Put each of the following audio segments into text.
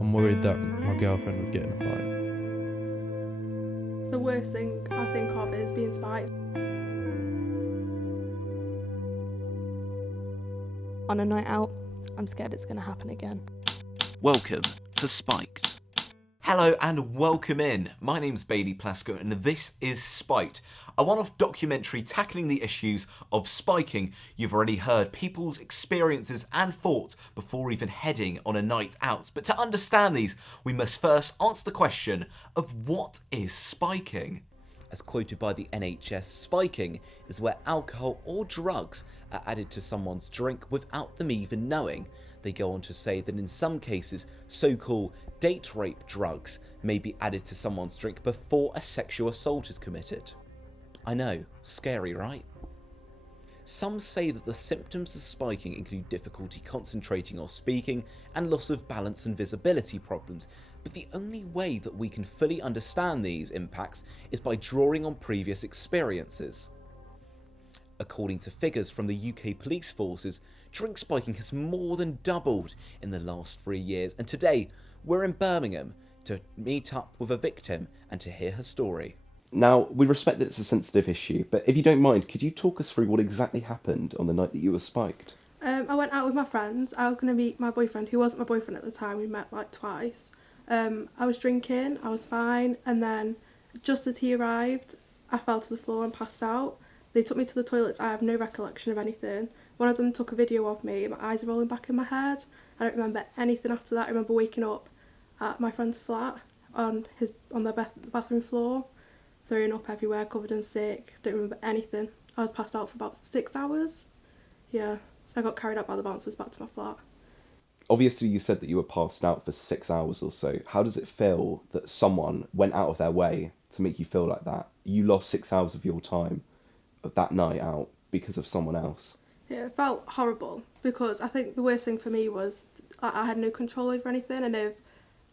I'm worried that my girlfriend would get in a fight. The worst thing I think of is being spiked. On a night out, I'm scared it's going to happen again. Welcome to Spiked. Hello and welcome in. My name's Bailey Plaskow and this is Spiked, a one-off documentary tackling the issues of spiking. You've already heard people's experiences and thoughts before even heading on a night out. But to understand these, we must first answer the question of what is spiking? As quoted by the NHS, spiking is where alcohol or drugs are added to someone's drink without them even knowing. They go on to say that in some cases, so-called date rape drugs may be added to someone's drink before a sexual assault is committed. I know, scary, right? Some say that the symptoms of spiking include difficulty concentrating or speaking and loss of balance and visibility problems, but the only way that we can fully understand these impacts is by drawing on previous experiences. According to figures from the UK police forces, drink spiking has more than doubled in the last 3 years, and today we're in Birmingham to meet up with a victim and to hear her story. Now, we respect that it's a sensitive issue, but if you don't mind, could you talk us through what exactly happened on the night that you were spiked? I went out with my friends. I was going to meet my boyfriend, who wasn't my boyfriend at the time. We met like twice. I was drinking, I was fine, and then just as he arrived, I fell to the floor and passed out. They took me to the toilets. I have no recollection of anything. One of them took a video of me, and my eyes are rolling back in my head. I don't remember anything after that. I remember waking up at my friend's flat on the bathroom floor, throwing up everywhere, covered in sick. Don't remember anything. I was passed out for about 6 hours. Yeah, so I got carried out by the bouncers back to my flat. Obviously, you said that you were passed out for 6 hours or so. How does it feel that someone went out of their way to make you feel like that? You lost 6 hours of your time of that night out because of someone else. Yeah, it felt horrible because I think the worst thing for me was I had no control over anything, and if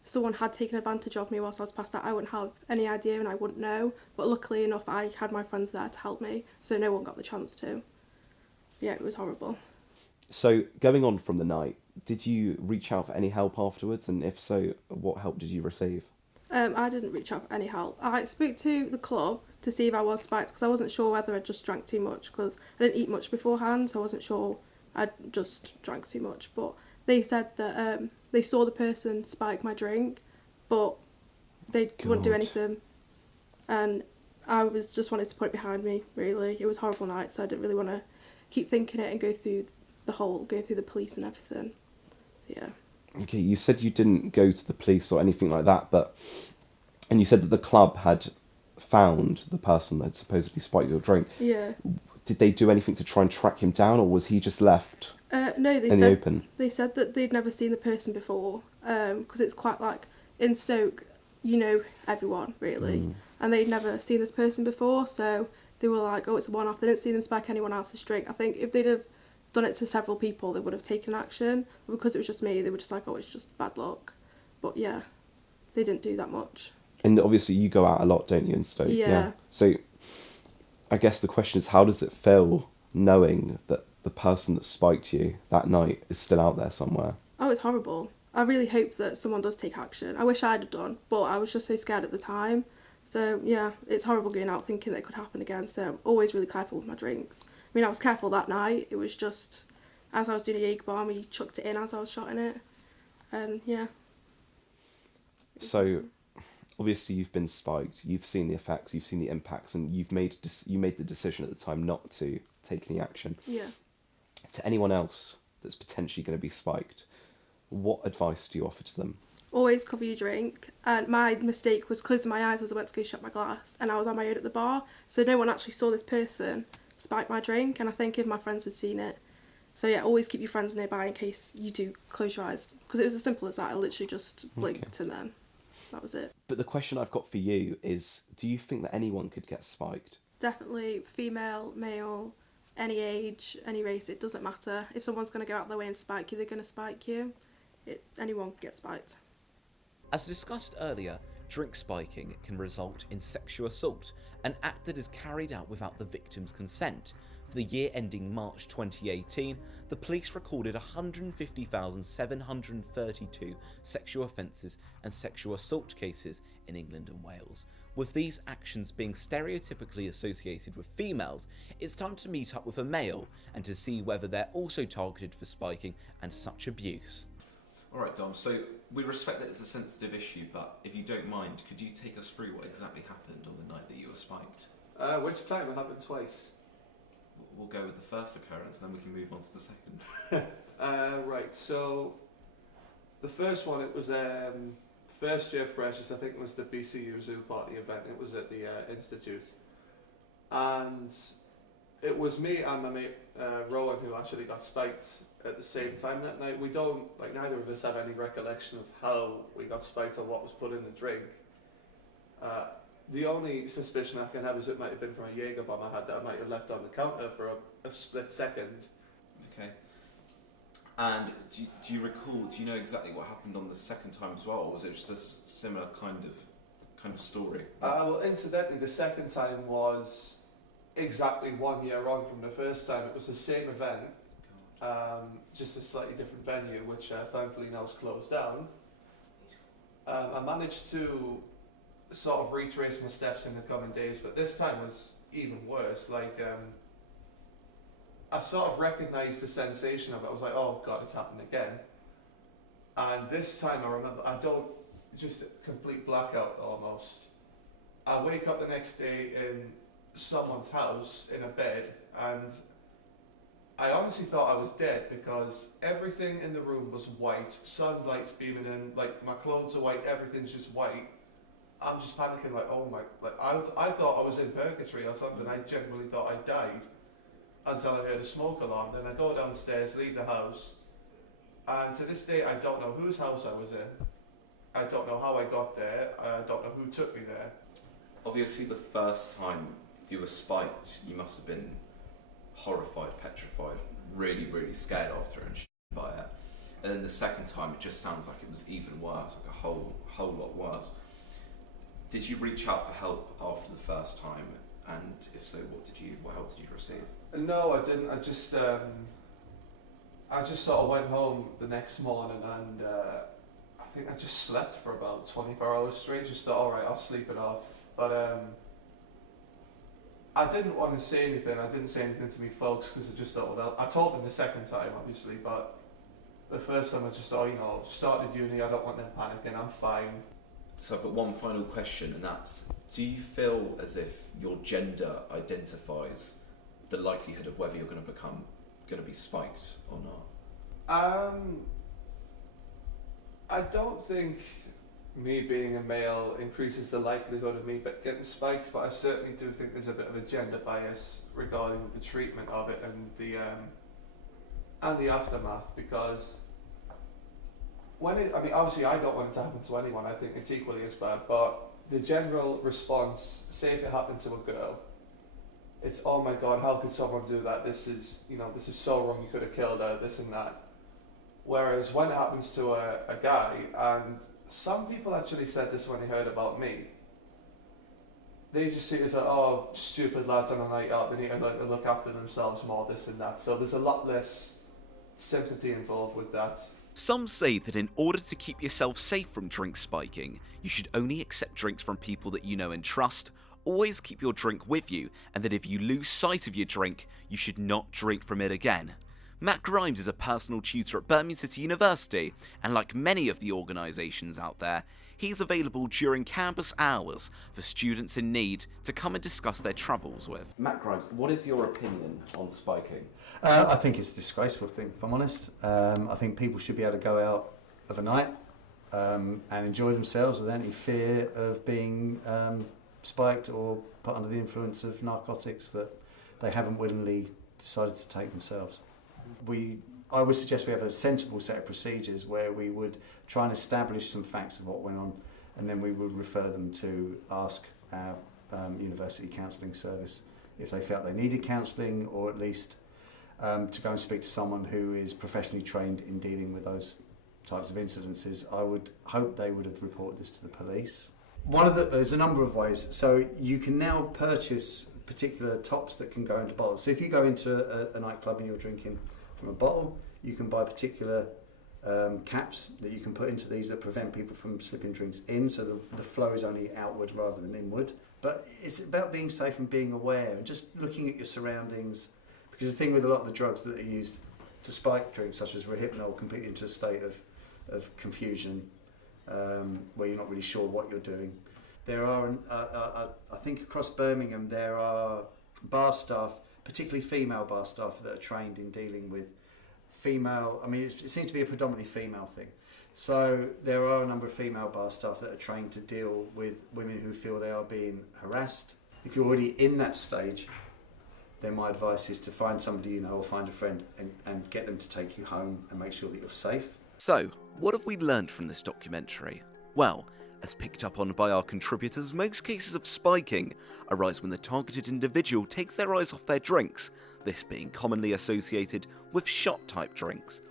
someone had taken advantage of me whilst I was passed out, I wouldn't have any idea and I wouldn't know. But luckily enough, I had my friends there to help me, so no one got the chance to. Yeah, it was horrible. So, going on from the night, did you reach out for any help afterwards? And if so, what help did you receive? I didn't reach out for any help. I spoke to the club to see if I was spiked because I wasn't sure whether I just drank too much because I didn't eat much beforehand, so I wasn't sure I just drank too much. But they said that they saw the person spike my drink, but they wouldn't do anything. And I just wanted to put it behind me, really. It was a horrible night, so I didn't really want to keep thinking it and go through the police and everything. So yeah. Okay, you said you didn't go to the police or anything like that, and you said that the club had found the person that had supposedly spiked your drink. Yeah. Did they do anything to try and track him down, or was he just left No, in the open? They said that they'd never seen the person before, because it's quite like, in Stoke, you know everyone, really, and they'd never seen this person before, so they were like, oh, it's a one-off. They didn't see them spike anyone else's drink. I think if they'd have done it to several people, they would have taken action, but because it was just me, they were just like, oh, it's just bad luck. But yeah, they didn't do that much. And obviously you go out a lot, don't you, in Stoke? Yeah. So I guess the question is, how does it feel knowing that the person that spiked you that night is still out there somewhere? Oh, it's horrible. I really hope that someone does take action. I wish I'd have done, but I was just so scared at the time. So yeah, it's horrible going out thinking that it could happen again, so I'm always really careful with my drinks. I mean, I was careful that night. It was just, as I was doing a Jaeger bomb, he chucked it in as I was shotting it. And yeah. So, obviously you've been spiked, you've seen the effects, you've seen the impacts, and you made the decision at the time not to take any action. Yeah. To anyone else that's potentially going to be spiked, what advice do you offer to them? Always cover your drink. And my mistake was closing my eyes as I went to go shut my glass, and I was on my own at the bar, so no one actually saw this person spike my drink, and I think if my friends had seen it. So yeah, always keep your friends nearby in case you do close your eyes, because it was as simple as that. I literally just blinked and then that was it. But the question I've got for you is, do you think that anyone could get spiked? Definitely female, male, any age, any race, it doesn't matter. If someone's going to go out their way and spike you, they're going to spike you. Anyone can get spiked. As discussed earlier, drink spiking can result in sexual assault, an act that is carried out without the victim's consent. For the year ending March 2018, the police recorded 150,732 sexual offences and sexual assault cases in England and Wales. With these actions being stereotypically associated with females, it's time to meet up with a male and to see whether they're also targeted for spiking and such abuse. Alright Dom, so we respect that it's a sensitive issue, but if you don't mind, could you take us through what exactly happened on the night that you were spiked? Which time? It happened twice. We'll go with the first occurrence, and then we can move on to the second. Right, so the first one, it was first year freshers. I think it was the BCU Zoo Party event. It was at the Institute. And it was me and my mate Rowan who actually got spiked at the same time that night. We don't, neither of us have any recollection of how we got spiked or what was put in the drink. The only suspicion I can have is it might have been from a Jaeger bomb I had that I might have left on the counter for a split second. Okay. And do you recall, do you know exactly what happened on the second time as well, or was it just a similar kind of story? Well, incidentally, the second time was exactly 1 year on from the first time. It was the same event, just a slightly different venue, which thankfully now is closed down. I managed to sort of retrace my steps in the coming days, but this time was even worse. I sort of recognised the sensation of it. I was like, oh god, it's happened again. And this time I remember, just a complete blackout almost. I wake up the next day in someone's house in a bed, and I honestly thought I was dead because everything in the room was white, sunlight's beaming in, my clothes are white, everything's just white. I'm just panicking, I thought I was in purgatory or something. I genuinely thought I died until I heard a smoke alarm. Then I go downstairs, leave the house, and to this day I don't know whose house I was in. I don't know how I got there. I don't know who took me there. Obviously the first time you were spiked, you must have been horrified, petrified, really, really scared after and by it. And then the second time it just sounds like it was even worse, like a whole lot worse. Did you reach out for help after the first time? And if so, what help did you receive? No, I didn't. I just sort of went home the next morning, and I think I just slept for about 24 hours straight. Just thought, all right, I'll sleep it off. But I didn't want to say anything. I didn't say anything to me folks because I just thought, well, I told them the second time, obviously, but the first time I just thought, started uni, I don't want them panicking, I'm fine. So I've got one final question, and that's, do you feel as if your gender identifies the likelihood of whether you're going to be spiked or not? I don't think me being a male increases the likelihood of me getting spiked, but I certainly do think there's a bit of a gender bias regarding the treatment of it and the aftermath, because obviously I don't want it to happen to anyone. I think it's equally as bad, but the general response, say if it happened to a girl, it's, oh my god, how could someone do that? This is so wrong, you could have killed her, this and that. Whereas when it happens to a guy, and some people actually said this when they heard about me, they just see it as oh, stupid lads on a night out, they need to look after themselves more, this and that. So there's a lot less sympathy involved with that. Some say that in order to keep yourself safe from drink spiking, you should only accept drinks from people that you know and trust, always keep your drink with you, and that if you lose sight of your drink, you should not drink from it again. Matt Grimes is a personal tutor at Birmingham City University, and like many of the organisations out there, he's available during campus hours for students in need to come and discuss their troubles with. Matt Grimes, what is your opinion on spiking? I think it's a disgraceful thing, if I'm honest. I think people should be able to go out of a night and enjoy themselves without any fear of being spiked or put under the influence of narcotics that they haven't willingly decided to take themselves. I would suggest we have a sensible set of procedures where we would try and establish some facts of what went on, and then we would refer them to ask our university counselling service if they felt they needed counselling, or at least to go and speak to someone who is professionally trained in dealing with those types of incidences. I would hope they would have reported this to the police. There's a number of ways. So you can now purchase particular tops that can go into bottles. So if you go into a nightclub and you're drinking from a bottle, you can buy particular caps that you can put into these that prevent people from slipping drinks in, so the flow is only outward rather than inward. But it's about being safe and being aware and just looking at your surroundings, because the thing with a lot of the drugs that are used to spike drinks, such as Rohypnol, can put you into a state of confusion where you're not really sure what you're doing. There are, I think across Birmingham, there are bar staff, particularly female bar staff, that are trained in dealing with female, it seems to be a predominantly female thing. So there are a number of female bar staff that are trained to deal with women who feel they are being harassed. If you're already in that stage, then my advice is to find somebody you know or find a friend and get them to take you home and make sure that you're safe. So, what have we learned from this documentary? Well, as picked up on by our contributors, most cases of spiking arise when the targeted individual takes their eyes off their drinks, this being commonly associated with shot-type drinks.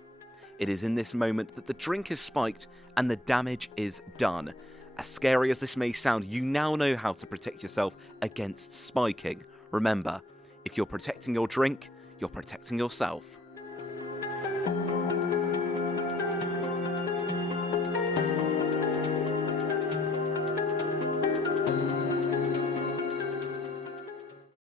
It is in this moment that the drink is spiked and the damage is done. As scary as this may sound, you now know how to protect yourself against spiking. Remember, if you're protecting your drink, you're protecting yourself.